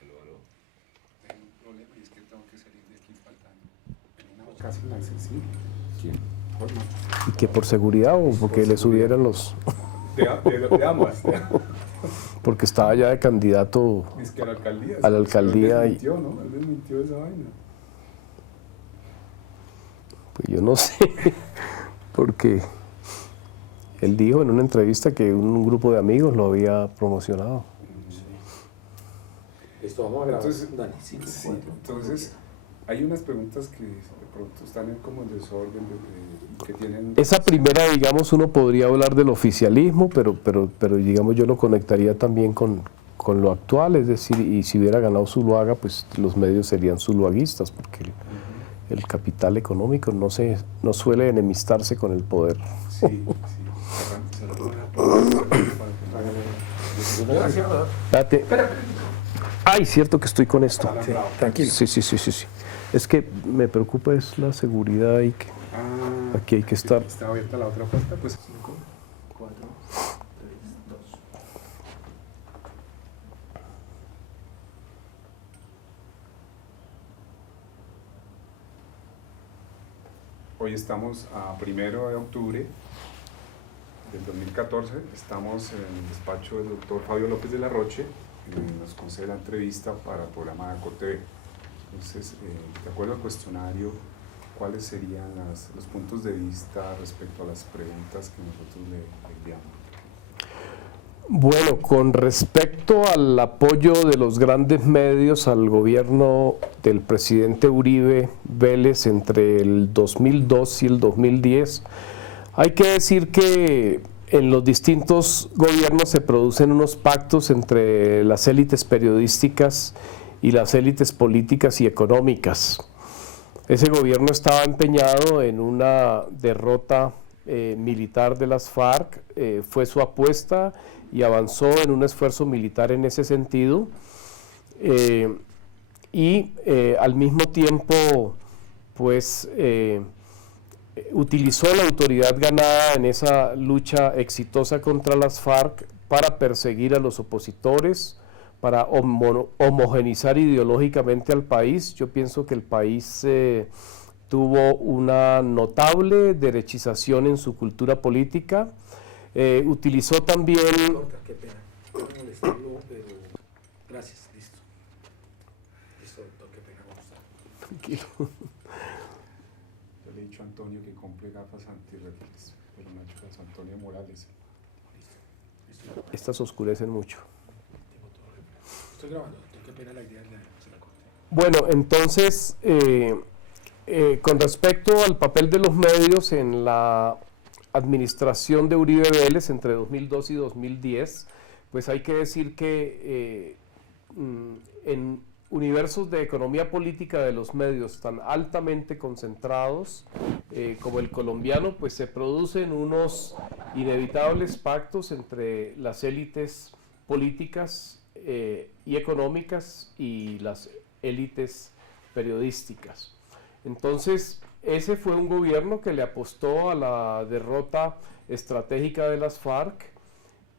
Aló, aló. Tengo un problema y es que tengo que salir de aquí faltando. Casi inaccesible. ¿Quién? Forma. ¿Y que por seguridad o porque le subieran los...? De ambas. Porque estaba ya de candidato Es que a la alcaldía. a la alcaldía. Él desmintió, ¿no? Él desmintió esa vaina. Pues yo no sé, porque él dijo en una entrevista que un grupo de amigos lo había promocionado. Listo, vamos a grabar. Entonces, Dani, 5, sí, 4. entonces hay unas preguntas que de pronto están en como en desorden, que tienen... Esa primera, digamos, uno podría hablar del oficialismo, pero digamos, yo lo conectaría también con lo actual, es decir, y si hubiera ganado Zuluaga, pues los medios serían zuluaguistas, porque el capital económico no suele enemistarse con el poder. Sí. Espérate. Ay, cierto que estoy con esto. Sí, tranquilo. Sí. Es que me preocupa es la seguridad y que aquí hay que estar. Está abierta la otra puerta, pues 5, 4, 3, 2. hoy estamos a 1 de octubre del 2014, estamos en el despacho del doctor Fabio López de la Roche, que nos concede la entrevista para el programa de ACOTV. Entonces, de acuerdo al cuestionario, ¿cuáles serían los puntos de vista respecto a las preguntas que nosotros le enviamos? Bueno, con respecto al apoyo de los grandes medios al gobierno del presidente Uribe Vélez entre el 2002 y el 2010, hay que decir que en los distintos gobiernos se producen unos pactos entre las élites periodísticas y las élites políticas y económicas. Ese gobierno estaba empeñado en una derrota militar de las FARC, fue su apuesta y avanzó en un esfuerzo militar en ese sentido, y al mismo tiempo pues utilizó la autoridad ganada en esa lucha exitosa contra las FARC para perseguir a los opositores, para homogeneizar ideológicamente al país. Yo pienso que el país tuvo una notable derechización en su cultura política. Utilizó también... Qué pena. No molestarlo, pero gracias, listo. Listo, doctor, qué pena con usted. Tranquilo. Yo le he dicho a Antonio que compre gafas antirreflex, pero me ha hecho las Antonio Morales. Listo. Estas oscurecen mucho. Tengo todo reflejo. Estoy grabando, doctor, qué pena la idea se la corté. Bueno, entonces, con respecto al papel de los medios en la administración de Uribe Vélez entre 2002 y 2010, pues hay que decir que en universos de economía política de los medios tan altamente concentrados como el colombiano, pues se producen unos inevitables pactos entre las élites políticas y económicas y las élites periodísticas. Entonces, ese fue un gobierno que le apostó a la derrota estratégica de las FARC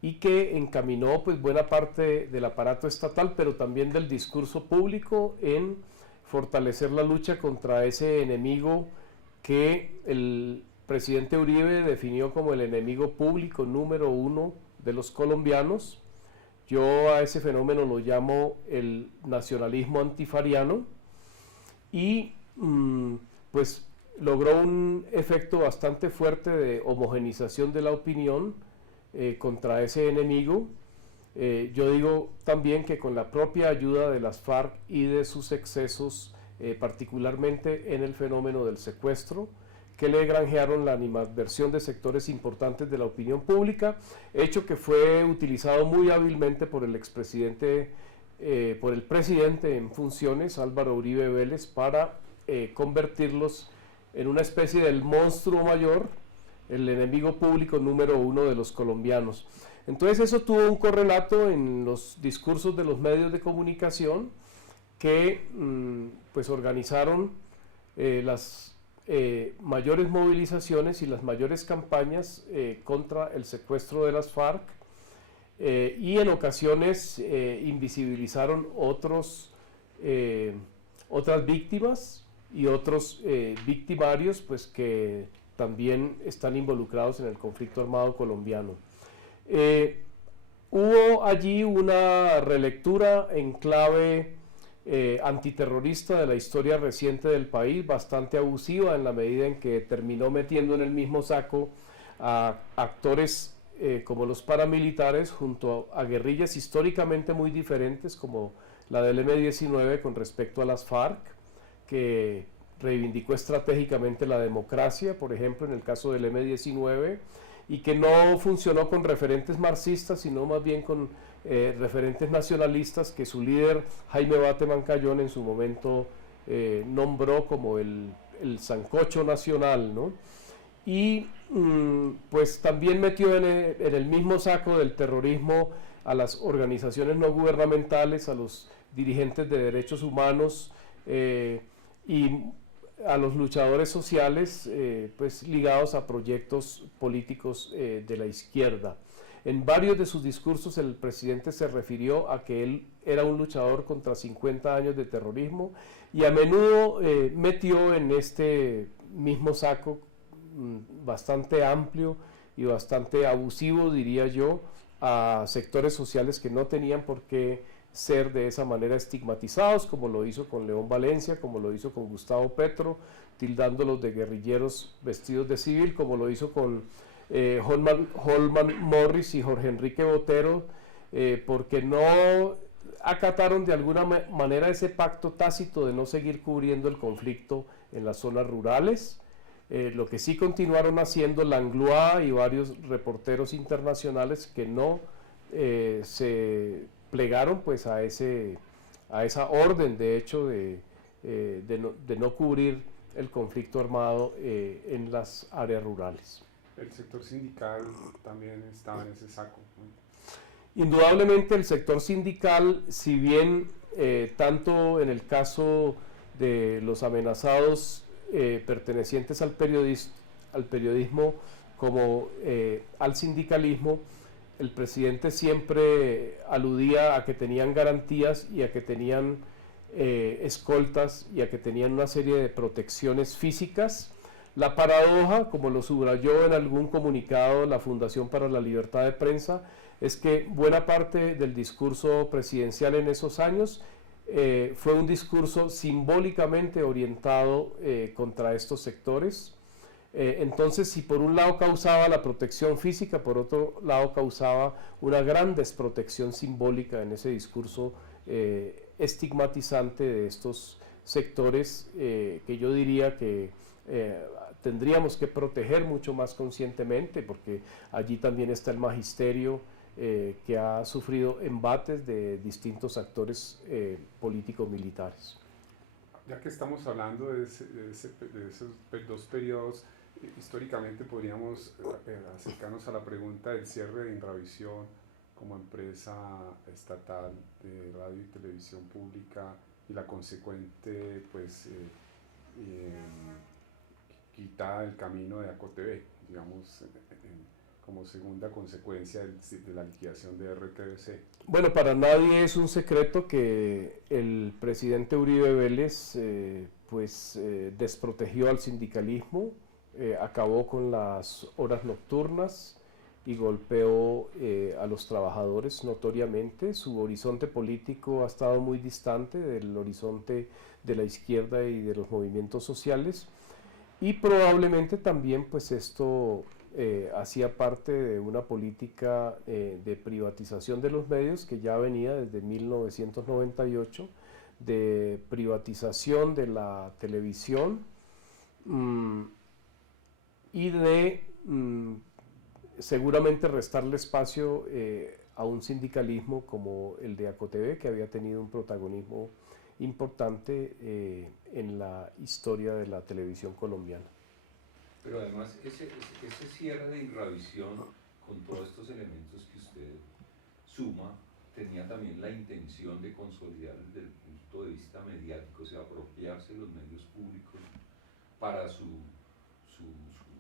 y que encaminó pues buena parte del aparato estatal, pero también del discurso público en fortalecer la lucha contra ese enemigo que el presidente Uribe definió como el enemigo público número 1 de los colombianos. Yo a ese fenómeno lo llamo el nacionalismo antifariano y pues logró un efecto bastante fuerte de homogenización de la opinión contra ese enemigo. Yo digo también que con la propia ayuda de las FARC y de sus excesos, particularmente en el fenómeno del secuestro, que le granjearon la animadversión de sectores importantes de la opinión pública, hecho que fue utilizado muy hábilmente por el expresidente, por el presidente en funciones, Álvaro Uribe Vélez, para convertirlos en una especie del monstruo mayor, el enemigo público número 1 de los colombianos. Entonces eso tuvo un correlato en los discursos de los medios de comunicación que pues organizaron las mayores movilizaciones y las mayores campañas contra el secuestro de las FARC. y en ocasiones invisibilizaron otras víctimas y otros victimarios pues, que también están involucrados en el conflicto armado colombiano. Hubo allí una relectura en clave antiterrorista de la historia reciente del país, bastante abusiva en la medida en que terminó metiendo en el mismo saco a actores como los paramilitares junto a guerrillas históricamente muy diferentes como la del M-19 con respecto a las FARC, que reivindicó estratégicamente la democracia, por ejemplo, en el caso del M-19, y que no funcionó con referentes marxistas, sino más bien con referentes nacionalistas que su líder, Jaime Bate Mancayón, en su momento nombró como el sancocho nacional, ¿no? Y pues también metió en el mismo saco del terrorismo a las organizaciones no gubernamentales, a los dirigentes de derechos humanos y a los luchadores sociales pues ligados a proyectos políticos de la izquierda. En varios de sus discursos el presidente se refirió a que él era un luchador contra 50 años de terrorismo y a menudo metió en este mismo saco bastante amplio y bastante abusivo, diría yo, a sectores sociales que no tenían por qué ser de esa manera estigmatizados, como lo hizo con León Valencia, como lo hizo con Gustavo Petro, tildándolos de guerrilleros vestidos de civil, como lo hizo con Holman Morris y Jorge Enrique Botero, porque no acataron de alguna manera ese pacto tácito de no seguir cubriendo el conflicto en las zonas rurales. Lo que sí continuaron haciendo Langlois y varios reporteros internacionales que no se plegaron pues a esa orden de hecho de no cubrir el conflicto armado en las áreas rurales. El sector sindical también estaba en ese saco, ¿no? Indudablemente el sector sindical, si bien tanto en el caso de los amenazados pertenecientes al periodismo como al sindicalismo, el presidente siempre aludía a que tenían garantías y a que tenían escoltas y a que tenían una serie de protecciones físicas. La paradoja, como lo subrayó en algún comunicado la Fundación para la Libertad de Prensa, es que buena parte del discurso presidencial en esos años fue un discurso simbólicamente orientado contra estos sectores. Entonces, si por un lado causaba la protección física, por otro lado causaba una gran desprotección simbólica en ese discurso estigmatizante de estos sectores que yo diría que tendríamos que proteger mucho más conscientemente, porque allí también está el magisterio que ha sufrido embates de distintos actores políticos militares. Ya que estamos hablando de esos dos periodos, históricamente podríamos acercarnos a la pregunta del cierre de Inravisión como empresa estatal de radio y televisión pública y la consecuente pues quitada del camino de ACOTV, digamos, como segunda consecuencia de la liquidación de RTBC. Bueno, para nadie es un secreto que el presidente Uribe Vélez desprotegió al sindicalismo, acabó con las horas nocturnas y golpeó a los trabajadores notoriamente. Su horizonte político ha estado muy distante del horizonte de la izquierda y de los movimientos sociales, y probablemente también pues esto hacía parte de una política de privatización de los medios que ya venía desde 1998, de privatización de la televisión y de seguramente restarle espacio a un sindicalismo como el de ACOTV, que había tenido un protagonismo importante en la historia de la televisión colombiana. Pero además ese cierre de Inravisión con todos estos elementos que usted suma tenía también la intención de consolidar desde el punto de vista mediático, o sea, apropiarse de los medios públicos para su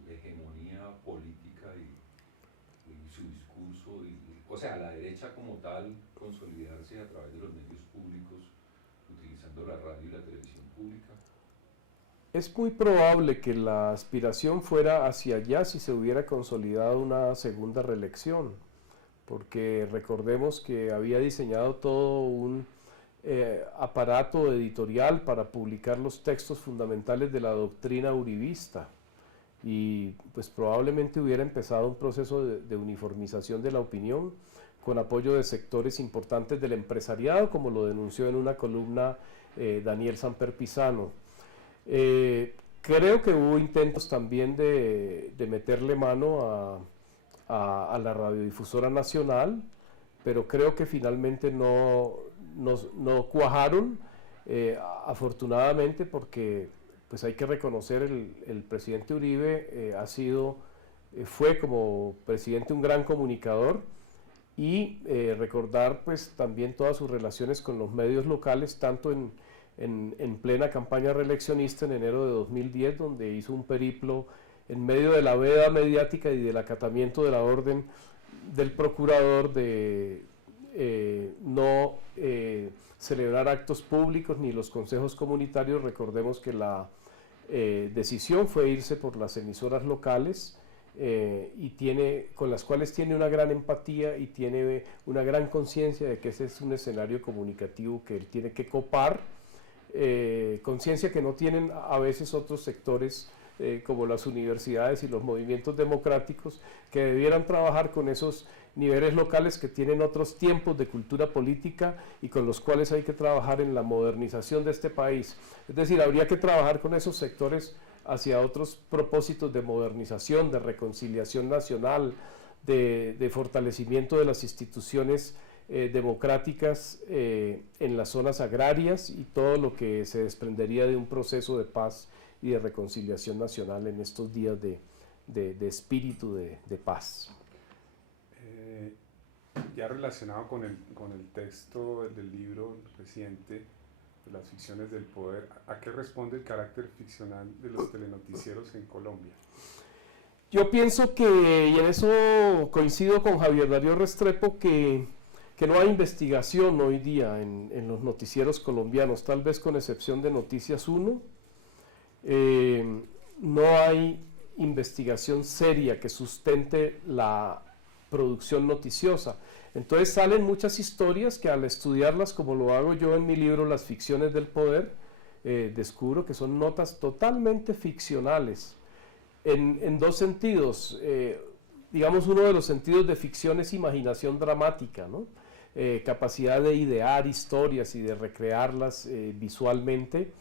hegemonía política y su discurso y o sea, la derecha como tal, consolidarse a través de los medios públicos, utilizando la radio y la televisión pública? Es muy probable que la aspiración fuera hacia allá si se hubiera consolidado una segunda reelección, porque recordemos que había diseñado todo un aparato editorial para publicar los textos fundamentales de la doctrina uribista, y pues probablemente hubiera empezado un proceso de uniformización de la opinión con apoyo de sectores importantes del empresariado, como lo denunció en una columna Daniel Samper Pisano. Creo que hubo intentos también de meterle mano a la radiodifusora nacional, pero creo que finalmente no cuajaron, afortunadamente, porque pues hay que reconocer el presidente Uribe fue como presidente un gran comunicador, y recordar pues también todas sus relaciones con los medios locales, tanto en plena campaña reeleccionista en enero de 2010, donde hizo un periplo en medio de la veda mediática y del acatamiento de la orden del procurador de no celebrar actos públicos ni los consejos comunitarios. Recordemos que la decisión fue irse por las emisoras locales, con las cuales tiene una gran empatía y tiene una gran conciencia de que ese es un escenario comunicativo que él tiene que copar, conciencia que no tienen a veces otros sectores como las universidades y los movimientos democráticos, que debieran trabajar con esos niveles locales que tienen otros tiempos de cultura política y con los cuales hay que trabajar en la modernización de este país. Es decir, habría que trabajar con esos sectores hacia otros propósitos de modernización, de reconciliación nacional, de fortalecimiento de las instituciones democráticas en las zonas agrarias, y todo lo que se desprendería de un proceso de paz y de reconciliación nacional en estos días de espíritu de paz. Ya relacionado con el texto del libro reciente, Las ficciones del poder, ¿a qué responde el carácter ficcional de los telenoticieros en Colombia? Yo pienso que, y en eso coincido con Javier Darío Restrepo, que no hay investigación hoy día en los noticieros colombianos, tal vez con excepción de Noticias 1. No hay investigación seria que sustente la producción noticiosa. Entonces salen muchas historias que, al estudiarlas, como lo hago yo en mi libro Las ficciones del poder, descubro que son notas totalmente ficcionales, en dos sentidos. Digamos, uno de los sentidos de ficción es imaginación dramática, ¿no? Capacidad de idear historias y de recrearlas visualmente.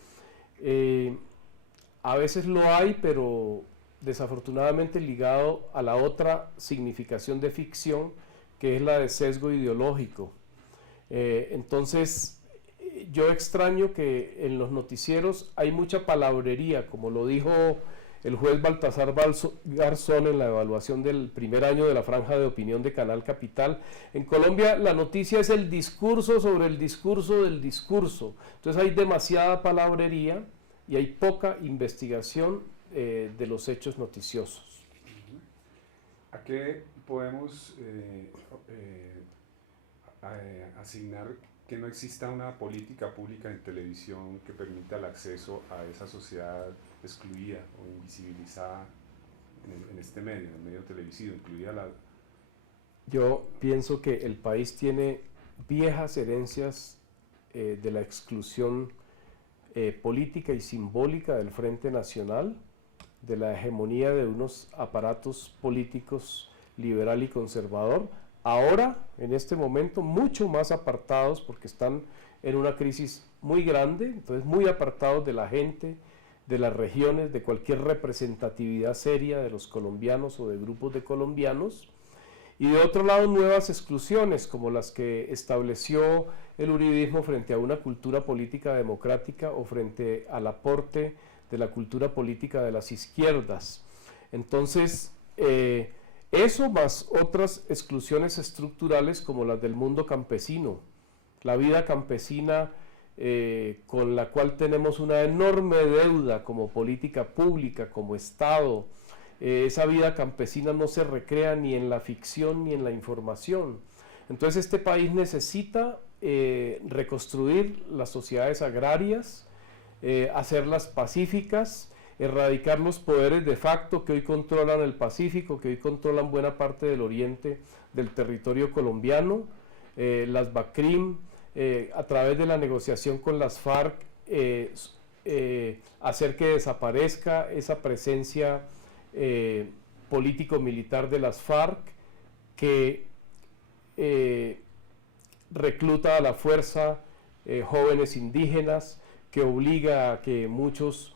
A veces lo hay, pero desafortunadamente ligado a la otra significación de ficción, que es la de sesgo ideológico. Entonces, yo extraño que en los noticieros hay mucha palabrería, como lo dijo el juez Baltasar Garzón en la evaluación del primer año de la franja de opinión de Canal Capital. En Colombia la noticia es el discurso sobre el discurso del discurso. Entonces hay demasiada palabrería y hay poca investigación de los hechos noticiosos. ¿A qué podemos asignar que no exista una política pública en televisión que permita el acceso a esa sociedad excluida o invisibilizada en este medio, en el medio televisivo, incluida la... Yo pienso que el país tiene viejas herencias de la exclusión política y simbólica del Frente Nacional, de la hegemonía de unos aparatos políticos liberal y conservador, ahora, en este momento, mucho más apartados, porque están en una crisis muy grande, entonces muy apartados de la gente, de las regiones, de cualquier representatividad seria de los colombianos o de grupos de colombianos, y de otro lado nuevas exclusiones, como las que estableció el uribismo frente a una cultura política democrática o frente al aporte de la cultura política de las izquierdas. Entonces, eso más otras exclusiones estructurales como las del mundo campesino, la vida campesina con la cual tenemos una enorme deuda como política pública, como Estado. Esa vida campesina no se recrea ni en la ficción ni en la información. Entonces este país necesita reconstruir las sociedades agrarias, hacerlas pacíficas, erradicar los poderes de facto que hoy controlan el Pacífico, que hoy controlan buena parte del oriente del territorio colombiano, las BACRIM, a través de la negociación con las FARC, hacer que desaparezca esa presencia político-militar de las FARC, que recluta a la fuerza jóvenes indígenas, que obliga a que muchos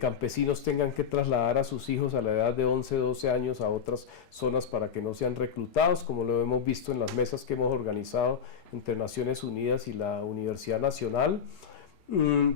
campesinos tengan que trasladar a sus hijos a la edad de 11, 12 años a otras zonas para que no sean reclutados, como lo hemos visto en las mesas que hemos organizado entre Naciones Unidas y la Universidad Nacional,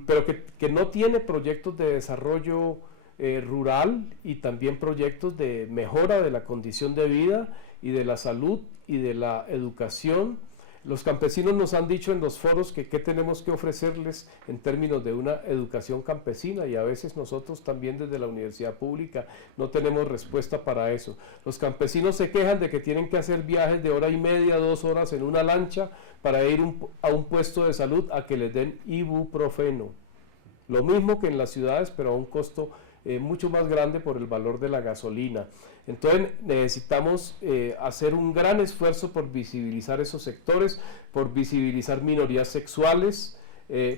pero que no tiene proyectos de desarrollo rural y también proyectos de mejora de la condición de vida y de la salud y de la educación. Los campesinos nos han dicho en los foros que qué tenemos que ofrecerles en términos de una educación campesina, y a veces nosotros también desde la universidad pública no tenemos respuesta para eso. Los campesinos se quejan de que tienen que hacer viajes de 1:30, 2 horas en una lancha para ir a un puesto de salud a que les den ibuprofeno. Lo mismo que en las ciudades, pero a un costo mucho más grande por el valor de la gasolina. Entonces necesitamos hacer un gran esfuerzo por visibilizar esos sectores, por visibilizar minorías sexuales,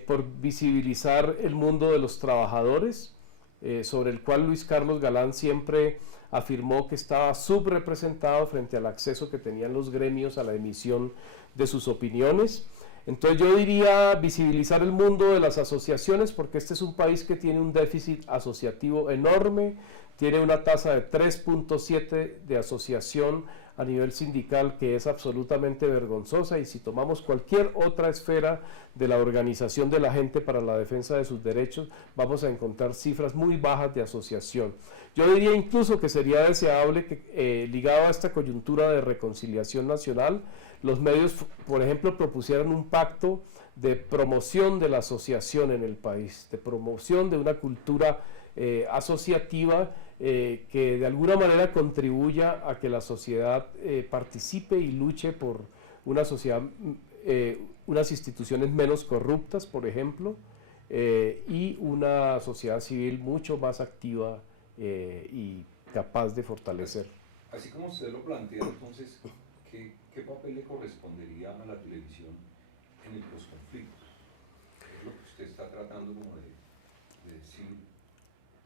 por visibilizar el mundo de los trabajadores, sobre el cual Luis Carlos Galán siempre afirmó que estaba subrepresentado frente al acceso que tenían los gremios a la emisión de sus opiniones. Entonces yo diría visibilizar el mundo de las asociaciones, porque este es un país que tiene un déficit asociativo enorme, tiene una tasa de 3.7 de asociación a nivel sindical que es absolutamente vergonzosa, y si tomamos cualquier otra esfera de la organización de la gente para la defensa de sus derechos, vamos a encontrar cifras muy bajas de asociación. Yo diría incluso que sería deseable que, ligado a esta coyuntura de reconciliación nacional, los medios, por ejemplo, propusieran un pacto de promoción de la asociación en el país, de promoción de una cultura asociativa que de alguna manera contribuya a que la sociedad participe y luche por una sociedad, unas instituciones menos corruptas, por ejemplo, y una sociedad civil mucho más activa y capaz de fortalecer. Así como usted lo plantea, entonces, ¿qué papel le correspondería a la televisión en los conflictos? Es lo que usted está tratando como de decir.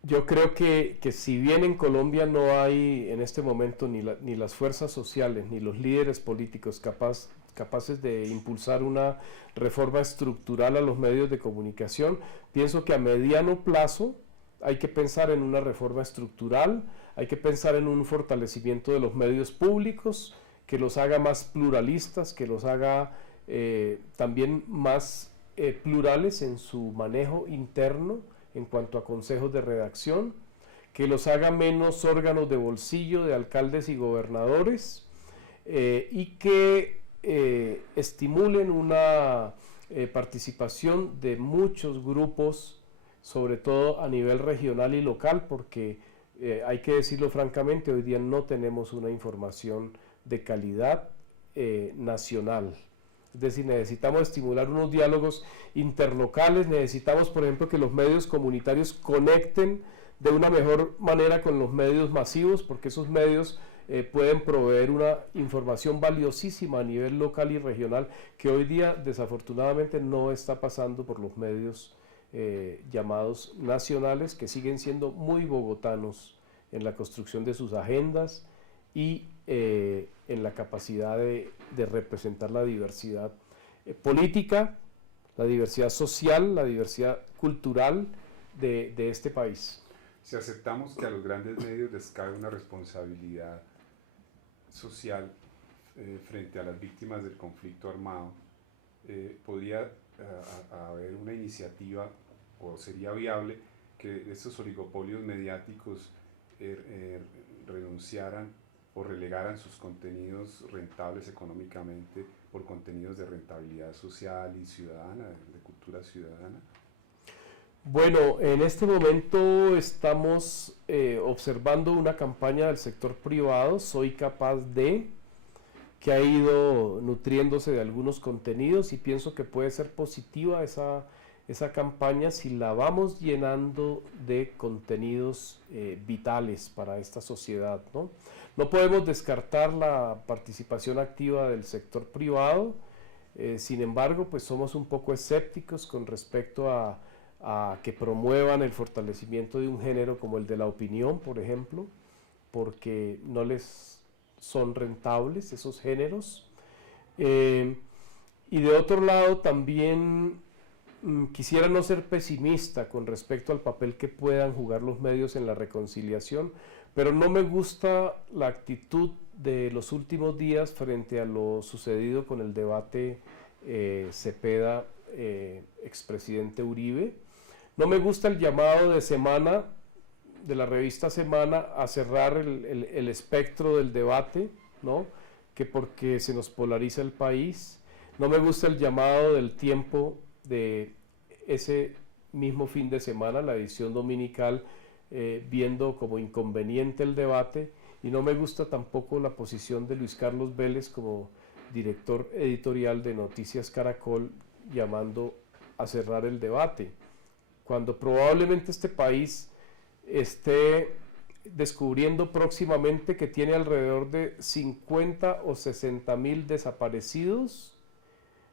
Yo creo que si bien en Colombia no hay en este momento ni las fuerzas sociales ni los líderes políticos capaces de impulsar una reforma estructural a los medios de comunicación, pienso que a mediano plazo hay que pensar en una reforma estructural, hay que pensar en un fortalecimiento de los medios públicos, que los haga más pluralistas, que los haga también más plurales en su manejo interno en cuanto a consejos de redacción, que los haga menos órganos de bolsillo de alcaldes y gobernadores, y que estimulen una participación de muchos grupos, sobre todo a nivel regional y local, porque hay que decirlo francamente, hoy día no tenemos una información de calidad nacional. Es decir, necesitamos estimular unos diálogos interlocales, necesitamos, por ejemplo, que los medios comunitarios conecten de una mejor manera con los medios masivos, porque esos medios pueden proveer una información valiosísima a nivel local y regional, que hoy día desafortunadamente no está pasando por los medios llamados nacionales, que siguen siendo muy bogotanos en la construcción de sus agendas y en la capacidad de representar la diversidad política, la diversidad social, la diversidad cultural de este país. Si aceptamos que a los grandes medios les cabe una responsabilidad social frente a las víctimas del conflicto armado, ¿podría haber una iniciativa o sería viable que estos oligopolios mediáticos renunciaran o relegaran sus contenidos rentables económicamente por contenidos de rentabilidad social y ciudadana, de cultura ciudadana? Bueno, en este momento estamos observando una campaña del sector privado, Soy Capaz de, que ha ido nutriéndose de algunos contenidos, y pienso que puede ser positiva esa campaña si la vamos llenando de contenidos vitales para esta sociedad, ¿no? No podemos descartar la participación activa del sector privado, sin embargo, pues somos un poco escépticos con respecto a que promuevan el fortalecimiento de un género como el de la opinión, por ejemplo, porque no les son rentables esos géneros. Y de otro lado también quisiera no ser pesimista con respecto al papel que puedan jugar los medios en la reconciliación, pero no me gusta la actitud de los últimos días frente a lo sucedido con el debate Cepeda, expresidente Uribe. No me gusta el llamado de Semana, de la revista Semana, a cerrar el espectro del debate, ¿no? Que porque se nos polariza el país. No me gusta el llamado del Tiempo de ese mismo fin de semana, la edición dominical, viendo como inconveniente el debate, y no me gusta tampoco la posición de Luis Carlos Vélez como director editorial de Noticias Caracol, llamando a cerrar el debate, cuando probablemente este país esté descubriendo próximamente que tiene alrededor de 50 o 60 mil desaparecidos.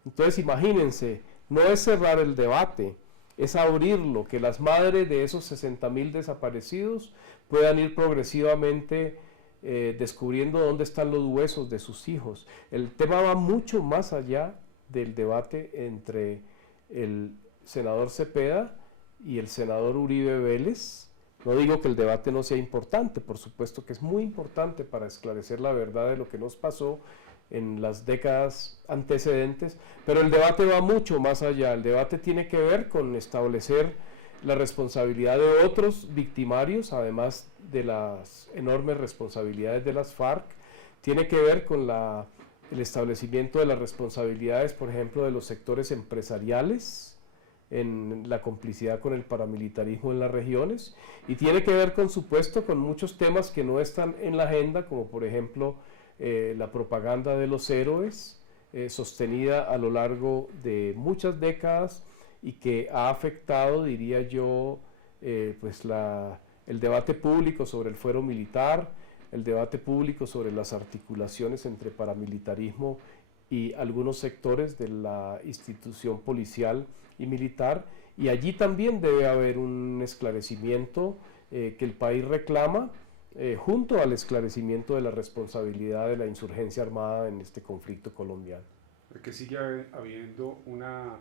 Entonces imagínense, no es cerrar el debate, es abrirlo, que las madres de esos 60 mil desaparecidos puedan ir progresivamente descubriendo dónde están los huesos de sus hijos. El tema va mucho más allá del debate entre el senador Cepeda y el senador Uribe Vélez. No digo que el debate no sea importante, por supuesto que es muy importante para esclarecer la verdad de lo que nos pasó en las décadas antecedentes, pero el debate va mucho más allá. El debate tiene que ver con establecer la responsabilidad de otros victimarios, además de las enormes responsabilidades de las FARC. Tiene que ver con el establecimiento de las responsabilidades, por ejemplo, de los sectores empresariales en la complicidad con el paramilitarismo en las regiones, y tiene que ver, con supuesto, con muchos temas que no están en la agenda, como por ejemplo la propaganda de los héroes, sostenida a lo largo de muchas décadas y que ha afectado, diría yo, pues el debate público sobre el fuero militar, el debate público sobre las articulaciones entre paramilitarismo y algunos sectores de la institución policial y militar, y allí también debe haber un esclarecimiento que el país reclama, junto al esclarecimiento de la responsabilidad de la insurgencia armada en este conflicto colombiano. Que sigue habiendo una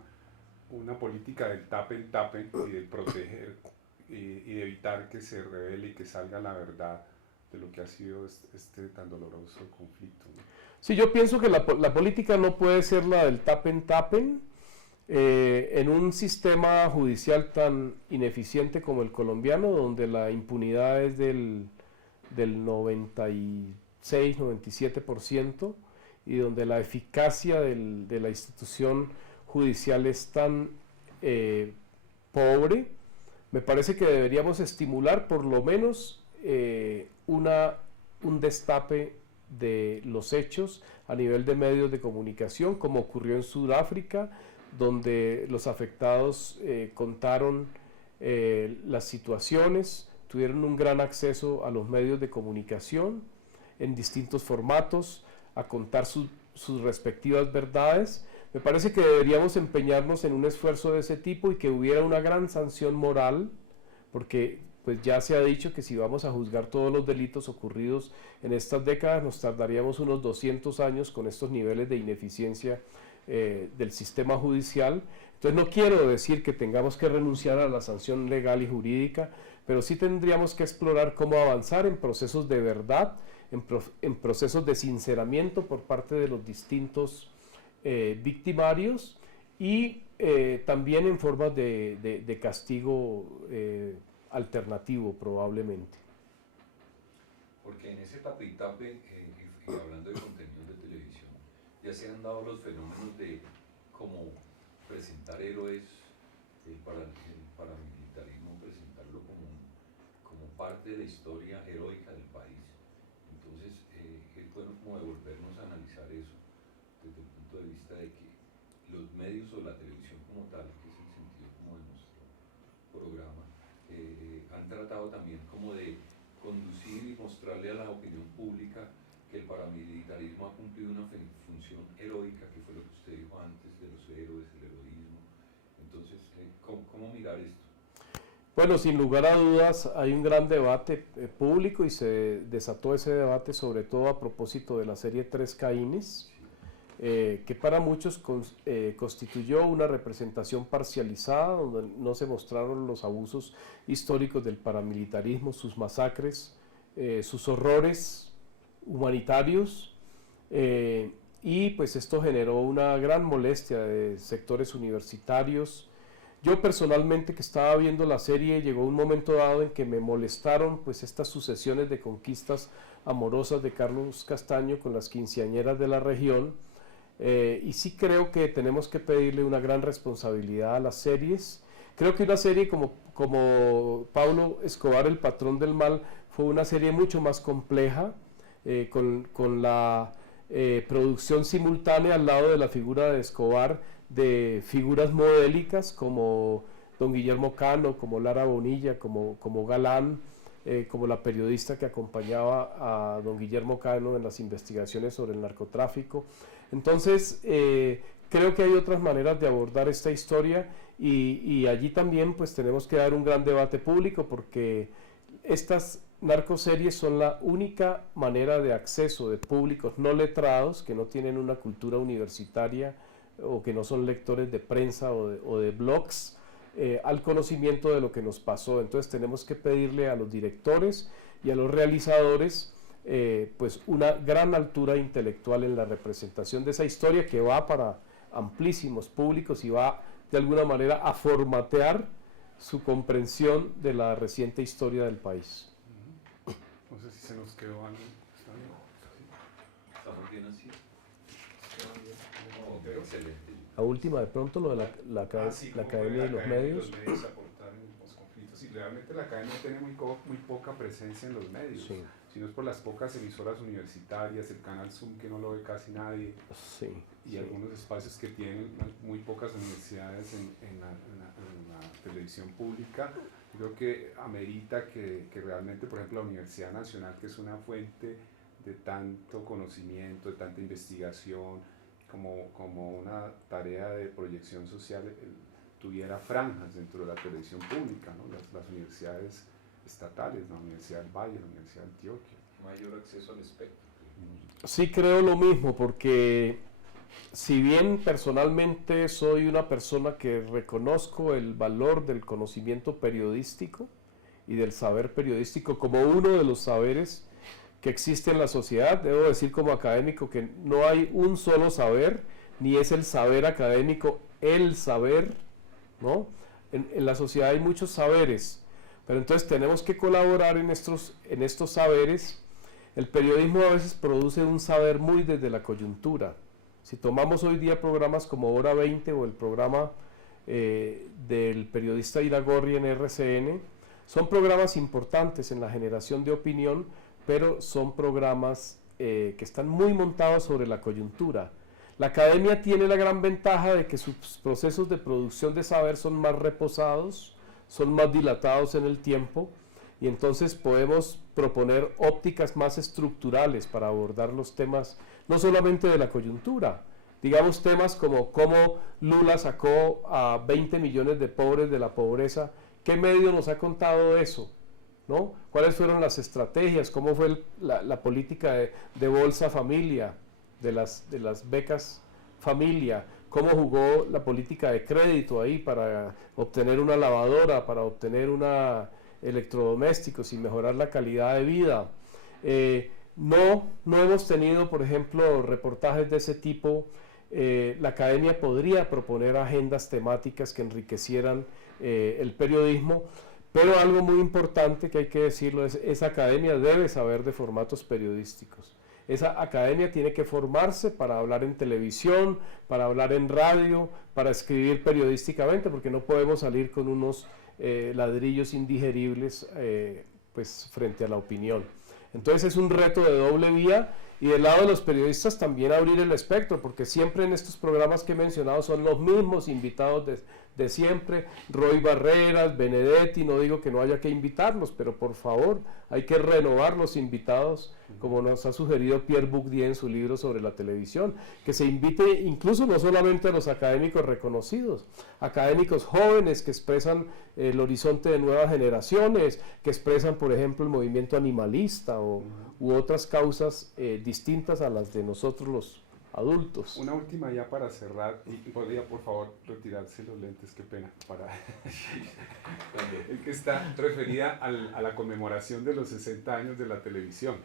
política del tapen y de proteger y de evitar que se revele y que salga la verdad de lo que ha sido este tan doloroso conflicto, ¿no? Sí, yo pienso que la política no puede ser la del tapen. En un sistema judicial tan ineficiente como el colombiano, donde la impunidad es del 96-97%, y donde la eficacia de la institución judicial es tan pobre, me parece que deberíamos estimular por lo menos un destape de los hechos a nivel de medios de comunicación, como ocurrió en Sudáfrica, donde los afectados contaron las situaciones, tuvieron un gran acceso a los medios de comunicación en distintos formatos, a contar sus respectivas verdades. Me parece que deberíamos empeñarnos en un esfuerzo de ese tipo y que hubiera una gran sanción moral, porque pues ya se ha dicho que si vamos a juzgar todos los delitos ocurridos en estas décadas, nos tardaríamos unos 200 años con estos niveles de ineficiencia del sistema judicial. Entonces no quiero decir que tengamos que renunciar a la sanción legal y jurídica, pero sí tendríamos que explorar cómo avanzar en procesos de verdad, en procesos de sinceramiento por parte de los distintos victimarios, y también en formas de castigo alternativo probablemente. Porque en ese tape y tape, y hablando de contenidos de televisión, ya se han dado los fenómenos de cómo presentar héroes, el paramilitarismo, presentarlo como parte de la historia heroica del país. Entonces, es bueno como devolvernos a analizar eso tratado también como de conducir y mostrarle a la opinión pública que el paramilitarismo ha cumplido una función heroica, que fue lo que usted dijo antes de los héroes, el heroísmo. Entonces, ¿cómo mirar esto? Bueno, sin lugar a dudas hay un gran debate público y se desató ese debate sobre todo a propósito de la serie Tres Caínes, que para muchos constituyó una representación parcializada donde no se mostraron los abusos históricos del paramilitarismo, sus masacres, sus horrores humanitarios, y pues esto generó una gran molestia de sectores universitarios. Yo personalmente, que estaba viendo la serie, llegó un momento dado en que me molestaron pues estas sucesiones de conquistas amorosas de Carlos Castaño con las quinceañeras de la región, y sí creo que tenemos que pedirle una gran responsabilidad a las series. Creo que una serie como Pablo Escobar, el patrón del mal, fue una serie mucho más compleja, con la producción simultánea al lado de la figura de Escobar, de figuras modélicas como don Guillermo Cano, como Lara Bonilla, como Galán, como la periodista que acompañaba a don Guillermo Cano en las investigaciones sobre el narcotráfico. Entonces, creo que hay otras maneras de abordar esta historia y allí también pues tenemos que dar un gran debate público, porque estas narcoseries son la única manera de acceso de públicos no letrados, que no tienen una cultura universitaria o que no son lectores de prensa o de blogs, al conocimiento de lo que nos pasó. Entonces tenemos que pedirle a los directores y a los realizadores pues una gran altura intelectual en la representación de esa historia, que va para amplísimos públicos y va de alguna manera a formatear su comprensión de la reciente historia del país. No sé si se nos quedó algo. ¿Está bien? ¿Estamos bien así? Excelente. La última, de pronto, lo de la Academia de los Medios. Aportar en los conflictos. Y realmente la academia tiene muy poca presencia en los medios. Sí. Si no es por las pocas emisoras universitarias, el canal Zoom que no lo ve casi nadie, Sí, y algunos espacios que tienen muy pocas universidades en la televisión pública. Creo que amerita que realmente, por ejemplo, la Universidad Nacional, que es una fuente de tanto conocimiento, de tanta investigación, como una tarea de proyección social, tuviera franjas dentro de la televisión pública, ¿no? Las universidades estatales, la Universidad del Valle, la Universidad de Antioquia. Mayor acceso al espectro. Sí, creo lo mismo, porque si bien personalmente soy una persona que reconozco el valor del conocimiento periodístico y del saber periodístico como uno de los saberes que existe en la sociedad, debo decir como académico que no hay un solo saber, ni es el saber académico el saber, ¿no? En la sociedad hay muchos saberes, pero entonces tenemos que colaborar en estos saberes. El periodismo a veces produce un saber muy desde la coyuntura. Si tomamos hoy día programas como Hora 20 o el programa del periodista Iragorri en RCN, son programas importantes en la generación de opinión, pero son programas que están muy montados sobre la coyuntura. La academia tiene la gran ventaja de que sus procesos de producción de saber son más reposados, son más dilatados en el tiempo, y entonces podemos proponer ópticas más estructurales para abordar los temas, no solamente de la coyuntura, digamos temas como cómo Lula sacó a 20 millones de pobres de la pobreza. ¿Qué medio nos ha contado eso? ¿No? ¿Cuáles fueron las estrategias? ¿Cómo fue la política de Bolsa Familia, de las becas familia? ¿Cómo jugó la política de crédito ahí para obtener una lavadora, para obtener electrodomésticos y mejorar la calidad de vida? No hemos tenido, por ejemplo, reportajes de ese tipo. La academia podría proponer agendas temáticas que enriquecieran el periodismo, pero algo muy importante que hay que decirlo es: esa academia debe saber de formatos periodísticos. Esa academia tiene que formarse para hablar en televisión, para hablar en radio, para escribir periodísticamente, porque no podemos salir con unos ladrillos indigeribles pues, frente a la opinión. Entonces es un reto de doble vía, y del lado de los periodistas también abrir el espectro, porque siempre en estos programas que he mencionado son los mismos invitados de de siempre, Roy Barreras, Benedetti, no digo que no haya que invitarlos, pero por favor, hay que renovar los invitados, como nos ha sugerido Pierre Bourdieu en su libro sobre la televisión, que se invite incluso no solamente a los académicos reconocidos, académicos jóvenes que expresan el horizonte de nuevas generaciones, que expresan, por ejemplo, el movimiento animalista u otras causas distintas a las de nosotros los adultos. Una última ya para cerrar, y podría por favor retirarse los lentes, qué pena, para el que está referida a la conmemoración de los 60 años de la televisión.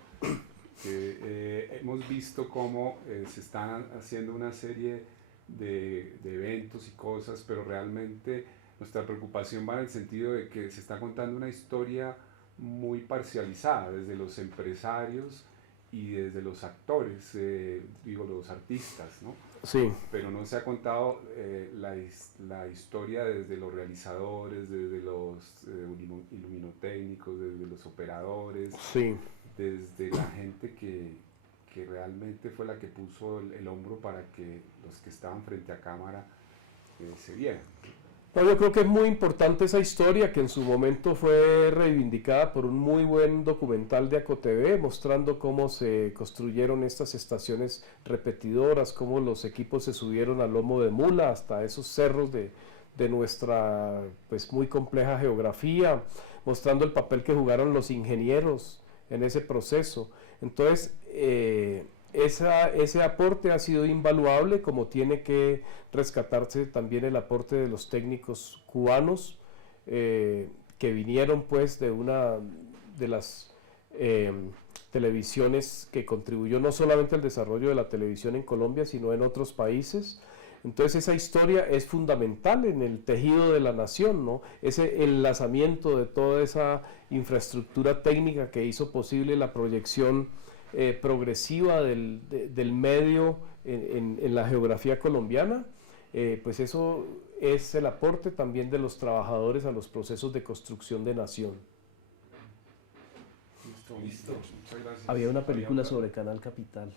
Hemos visto cómo se están haciendo una serie de eventos y cosas, pero realmente nuestra preocupación va en el sentido de que se está contando una historia muy parcializada, desde los empresarios y desde los actores, los artistas, ¿no? Sí. Pero no se ha contado la historia desde los realizadores, desde los iluminotécnicos, desde los operadores, sí, desde la gente que realmente fue la que puso el hombro para que los que estaban frente a cámara se vieran. No, yo creo que es muy importante esa historia que en su momento fue reivindicada por un muy buen documental de ACOTV mostrando cómo se construyeron estas estaciones repetidoras, cómo los equipos se subieron al lomo de mula hasta esos cerros de nuestra pues muy compleja geografía, mostrando el papel que jugaron los ingenieros en ese proceso. Entonces, ese aporte ha sido invaluable, como tiene que rescatarse también el aporte de los técnicos cubanos que vinieron pues de una de las televisiones que contribuyó no solamente al desarrollo de la televisión en Colombia, sino en otros países. Entonces esa historia es fundamental en el tejido de la nación, ¿no? Ese enlazamiento de toda esa infraestructura técnica que hizo posible la proyección progresiva del medio en la geografía colombiana, pues eso es el aporte también de los trabajadores a los procesos de construcción de nación. Listo. Muchas gracias. Había una película sobre Canal Capital.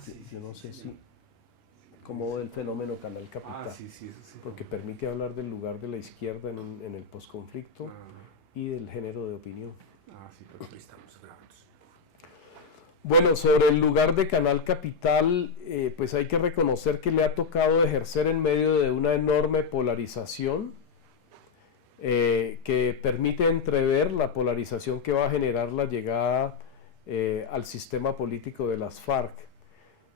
Sí, yo no sé si cómo el fenómeno Canal Capital, sí, eso sí. porque permite hablar del lugar de la izquierda en el posconflicto y del género de opinión. Sí, pero Estamos grabados. Bueno, sobre el lugar de Canal Capital, pues hay que reconocer que le ha tocado ejercer en medio de una enorme polarización que permite entrever la polarización que va a generar la llegada al sistema político de las FARC.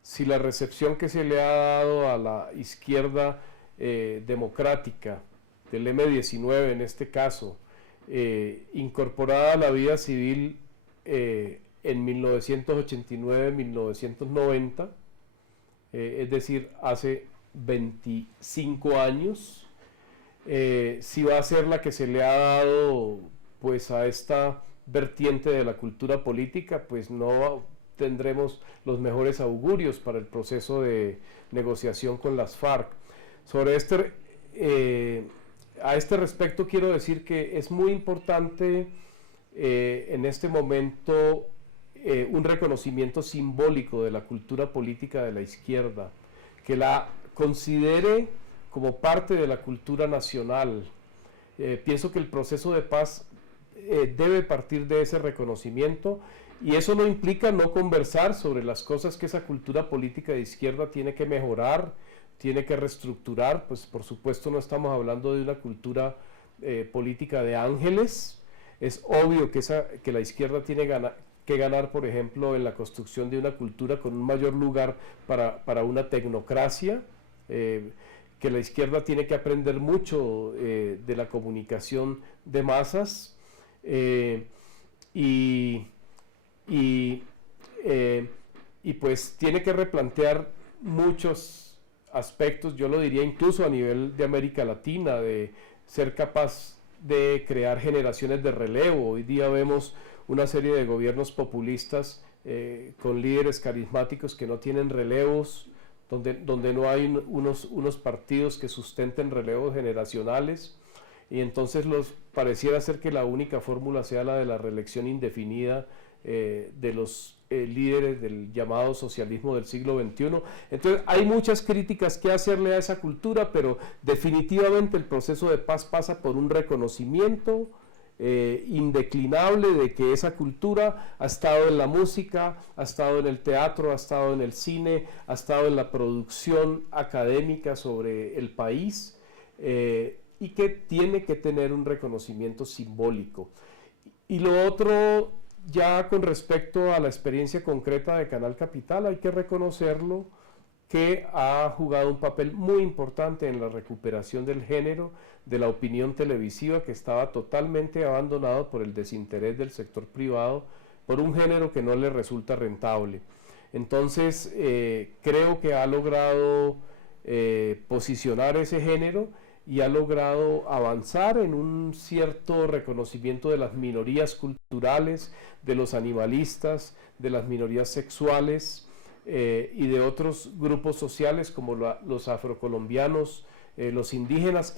Si la recepción que se le ha dado a la izquierda democrática, del M-19 en este caso, incorporada a la vida civil en 1989-1990, es decir, hace 25 años, si va a ser la que se le ha dado pues a esta vertiente de la cultura política, pues no tendremos los mejores augurios para el proceso de negociación con las FARC. Sobre a este respecto quiero decir que es muy importante en este momento un reconocimiento simbólico de la cultura política de la izquierda, que la considere como parte de la cultura nacional. Pienso que el proceso de paz debe partir de ese reconocimiento, y eso no implica no conversar sobre las cosas que esa cultura política de izquierda tiene que mejorar, tiene que reestructurar. Pues por supuesto no estamos hablando de una cultura política de ángeles. Es obvio que la izquierda tiene que ganar, por ejemplo, en la construcción de una cultura con un mayor lugar para una tecnocracia, que la izquierda tiene que aprender mucho de la comunicación de masas, y pues tiene que replantear muchos aspectos, yo lo diría incluso a nivel de América Latina, de ser capaz de crear generaciones de relevo. Hoy día vemos una serie de gobiernos populistas con líderes carismáticos que no tienen relevos, donde no hay unos partidos que sustenten relevos generacionales, y entonces pareciera ser que la única fórmula sea la de la reelección indefinida de los líderes del llamado socialismo del siglo XXI. Entonces hay muchas críticas que hacerle a esa cultura, pero definitivamente el proceso de paz pasa por un reconocimiento indeclinable de que esa cultura ha estado en la música, ha estado en el teatro, ha estado en el cine, ha estado en la producción académica sobre el país, y que tiene que tener un reconocimiento simbólico. Y lo otro, ya con respecto a la experiencia concreta de Canal Capital, hay que reconocerlo que ha jugado un papel muy importante en la recuperación del género, de la opinión televisiva, que estaba totalmente abandonado por el desinterés del sector privado, por un género que no le resulta rentable. Entonces, creo que ha logrado posicionar ese género y ha logrado avanzar en un cierto reconocimiento de las minorías culturales, de los animalistas, de las minorías sexuales y de otros grupos sociales como los afrocolombianos, los indígenas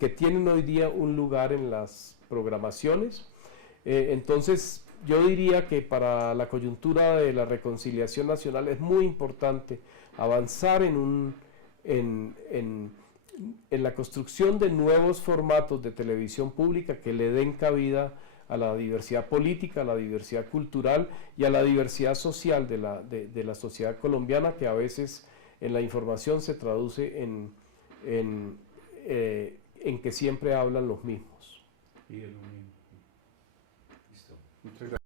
que tienen hoy día un lugar en las programaciones. Entonces yo diría que para la coyuntura de la reconciliación nacional es muy importante avanzar en la construcción de nuevos formatos de televisión pública que le den cabida a la diversidad política, a la diversidad cultural y a la diversidad social de la sociedad colombiana, que a veces en la información se traduce en que siempre hablan los mismos. Y el mismo. Listo. Muchas gracias.